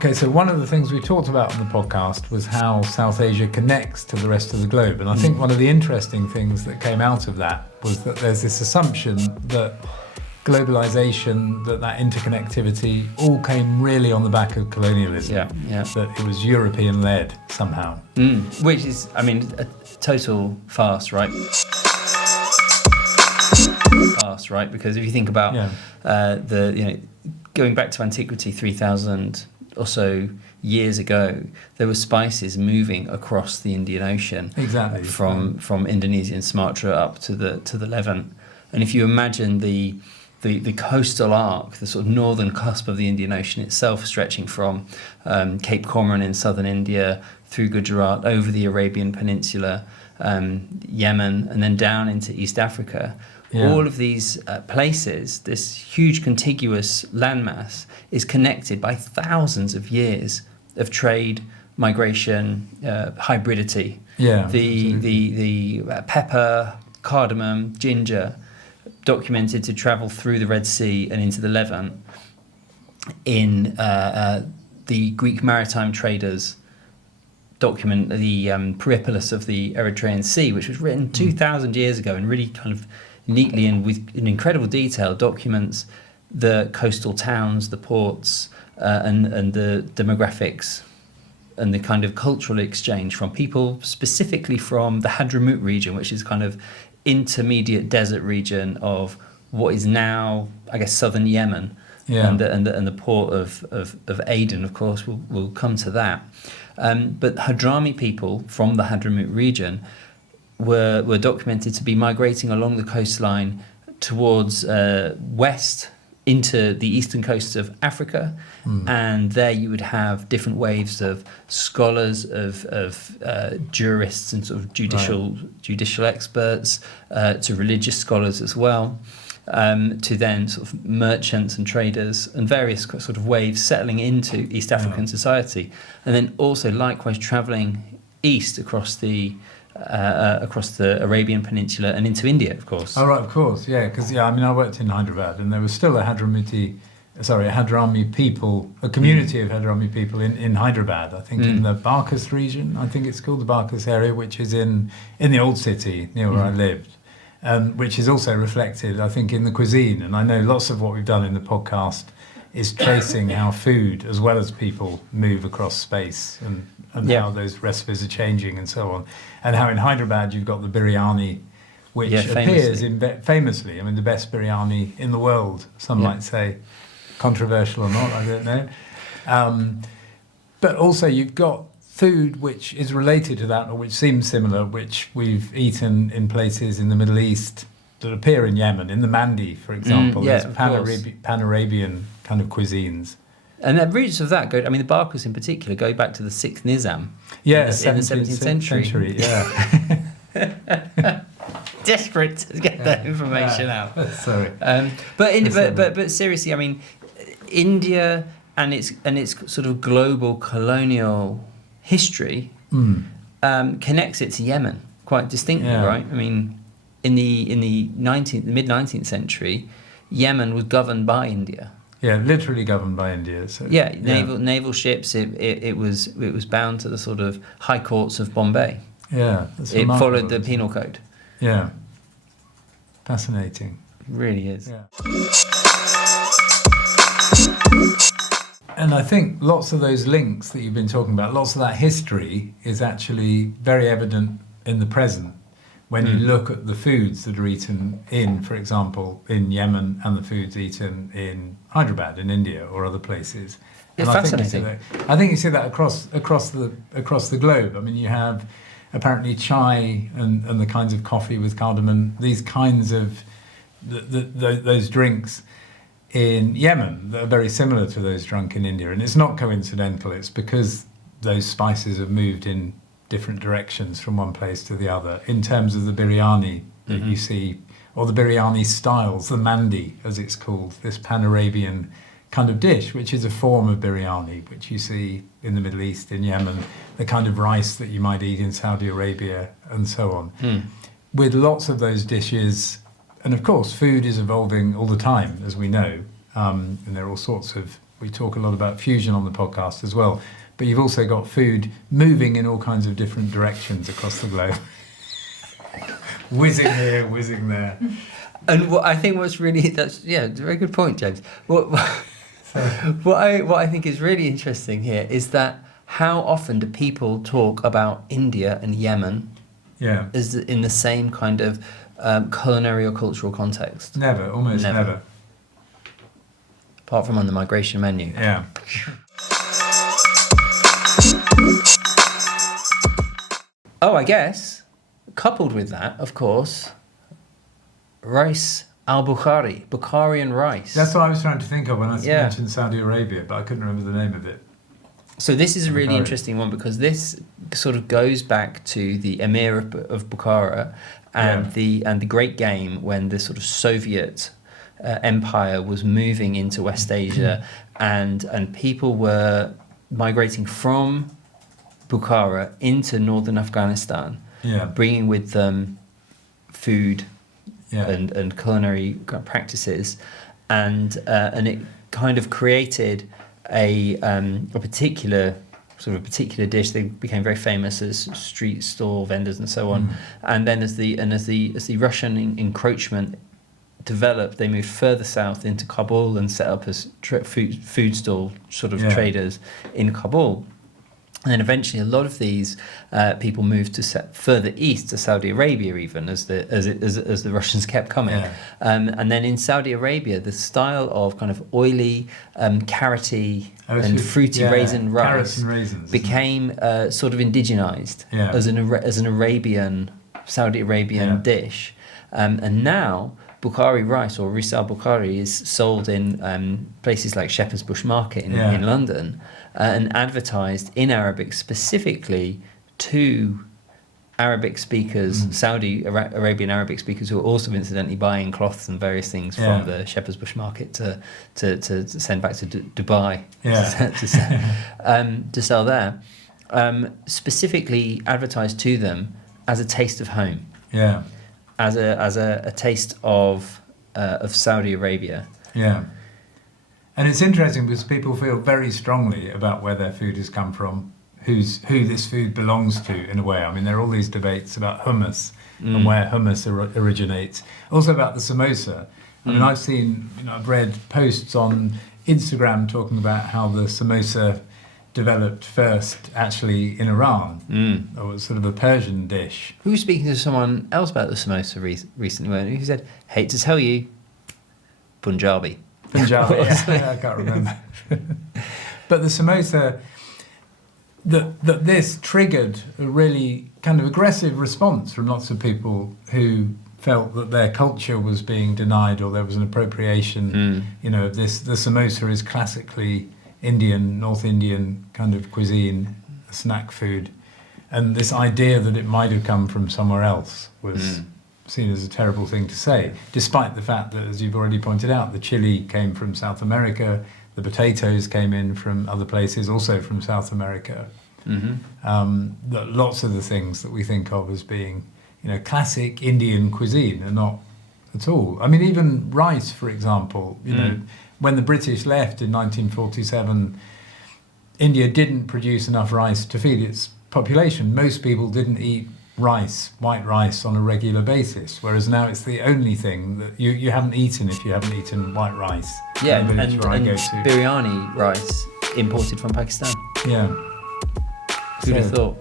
Okay, so one of the things we talked about on the podcast was how South Asia connects to the rest of the globe. And I think one of the interesting things that came out of that was that there's this assumption that globalization, that interconnectivity all came really on the back of colonialism. Yeah. That it was European-led somehow. Which is, I mean, a total farce, right? Because if you think about going back to antiquity 3,000 or so years ago, there were spices moving across the Indian Ocean. Exactly. From Indonesia and Sumatra up to the Levant. And if you imagine the coastal arc, the sort of northern cusp of the Indian Ocean itself, stretching from Cape Comorin in southern India through Gujarat, over the Arabian Peninsula, Yemen, and then down into East Africa. Yeah. All of these places, this huge contiguous landmass, is connected by thousands of years of trade, migration, hybridity. Yeah, the pepper, cardamom, ginger, documented to travel through the Red Sea and into the Levant in the Greek maritime traders document, the Periplus of the Erythraean Sea, which was written 2,000 years ago and really kind of neatly and with in incredible detail documents the coastal towns, the ports, and the demographics and the kind of cultural exchange from people specifically from the Hadramaut region, which is kind of intermediate desert region of what is now, I guess, southern Yemen. Yeah. And the port of Aden, of course, will come to that. But Hadrami people from the Hadramaut region were documented to be migrating along the coastline towards west into the eastern coasts of Africa, and there you would have different waves of scholars, of jurists and sort of judicial experts, to religious scholars as well, to then sort of merchants and traders and various sort of waves settling into East African society, and then also likewise travelling east across the Arabian Peninsula and into India, of course. Oh, right, of course, yeah, because I mean, I worked in Hyderabad, and there was still a Hadrami people, a community of Hadrami people in Hyderabad. I think in the Barkas region. I think it's called the Barkas area, which is in the old city near where I lived, which is also reflected, I think, in the cuisine. And I know lots of what we've done in the podcast is tracing how food, as well as people, move across space and how those recipes are changing and so on. And how in Hyderabad you've got the biryani, which appears famously, I mean, the best biryani in the world, some might say. Controversial or not, I don't know. But also you've got food which is related to that, or which seems similar, which we've eaten in places in the Middle East that appear in Yemen, in the mandi, for example. There's Pan-Arabian kind of cuisines. And the roots of that go, I mean, the Barkas in particular go back to the 6th Nizam in the 17th century. Yeah. Desperate to get that information out. Sorry. But seriously, I mean, India and its sort of global colonial history connects it to Yemen quite distinctly, right? I mean, in the mid-19th century, Yemen was governed by India. Yeah, literally governed by India. So, naval ships. It was bound to the sort of high courts of Bombay. Yeah, it followed the penal code. Yeah, fascinating. It really is. Yeah. And I think lots of those links that you've been talking about, lots of that history is actually very evident in the present. When you look at the foods that are eaten in, for example, in Yemen, and the foods eaten in Hyderabad, in India, or other places, it's fascinating. I think you see that across the globe. I mean, you have apparently chai and the kinds of coffee with cardamom, these kinds of those drinks in Yemen that are very similar to those drunk in India, and it's not coincidental. It's because those spices have moved in different directions from one place to the other. In terms of the biryani that you see, or the biryani styles, the mandi as it's called, this Pan-Arabian kind of dish, which is a form of biryani, which you see in the Middle East, in Yemen, the kind of rice that you might eat in Saudi Arabia, and so on. With lots of those dishes, and of course food is evolving all the time, as we know, and there are all sorts of we talk a lot about fusion on the podcast as well. But you've also got food moving in all kinds of different directions across the globe. Whizzing here, whizzing there. And what I think what's really it's a very good point, James. What I think is really interesting here is that how often do people talk about India and Yemen as in the same kind of culinary or cultural context? Never, almost never. Apart from on the migration menu. Yeah. Oh, I guess, coupled with that, of course, rice al-Bukhari, Bukharian rice. That's what I was trying to think of when I mentioned Saudi Arabia, but I couldn't remember the name of it. So this is a really interesting one because this sort of goes back to the Emir of Bukhara and the Great Game when the sort of Soviet empire was moving into West Asia and people were migrating from Bukhara into northern Afghanistan, bringing with them food and culinary practices, and it kind of created a particular dish. They became very famous as street stall vendors and so on. And then as the Russian encroachment developed, they moved further south into Kabul and set up as food stall sort of traders in Kabul. And then eventually a lot of these people moved to further east to Saudi Arabia, even as the Russians kept coming. And then in Saudi Arabia, the style of kind of oily, carroty and fruity raisin rice became sort of indigenized as an Arabian, Saudi Arabian dish. And now Bukhari rice, or ris al-Bukhari, is sold in places like Shepherd's Bush Market in London and advertised in Arabic specifically to Arabic speakers, Saudi Arabian Arabic speakers, who are also incidentally buying cloths and various things from the Shepherd's Bush Market to send back to Dubai to sell there, specifically advertised to them as a taste of home. As a taste of Saudi Arabia. And it's interesting because people feel very strongly about where their food has come from, who this food belongs to, in a way. I mean, there are all these debates about hummus and where hummus originates. Also about the samosa. I mean, I've read posts on Instagram talking about how the samosa developed first actually in Iran, or was sort of a Persian dish. We were speaking to someone else about the samosa recently, weren't we? Who said, hate to tell you, Punjabi, I can't remember. But the samosa, that this triggered a really kind of aggressive response from lots of people who felt that their culture was being denied, or there was an appropriation, of this. The samosa is classically Indian, North Indian kind of cuisine, snack food, and this idea that it might have come from somewhere else was seen as a terrible thing to say, despite the fact that, as you've already pointed out, the chili came from South America, the potatoes came in from other places, also from South America. That lots of the things that we think of as being, classic Indian cuisine are not at all. I mean, even rice, for example, when the British left in 1947, India didn't produce enough rice to feed its population. Most people didn't eat white rice, on a regular basis, whereas now it's the only thing that you haven't eaten if you haven't eaten white rice. And biryani rice imported from Pakistan. Yeah. Who'd have thought?